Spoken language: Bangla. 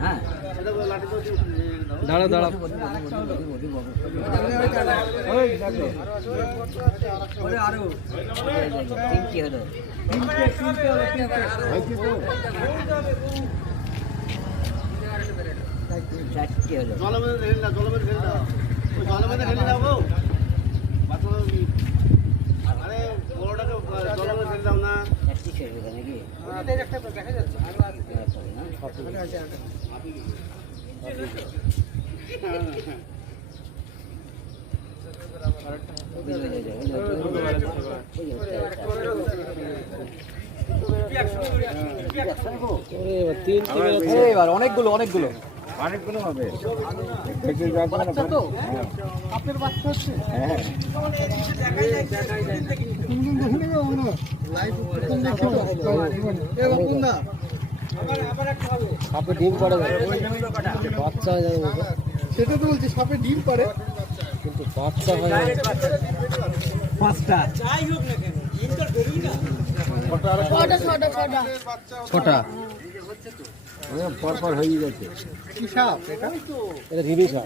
হ্যাঁ দাঁড়া দাঁড়া তিনটি হলো চারটি হলো চারটি শেষ হলো নাকি এবার অনেকগুলো অনেকগুলো অনেকগুলো হবে বাচ্চা তো আপনার বাচ্চা হচ্ছে হ্যাঁ সাপে ডিম পাড়ে বাচ্চা হয়ে যাবে সেটা তো বলছি সাপে ডিম পাড়ে কিন্তু বাচ্চা হয় পাঁচটা ছটা পরপর হয়ে গেছে কি সাপ এটা রিনি সাপ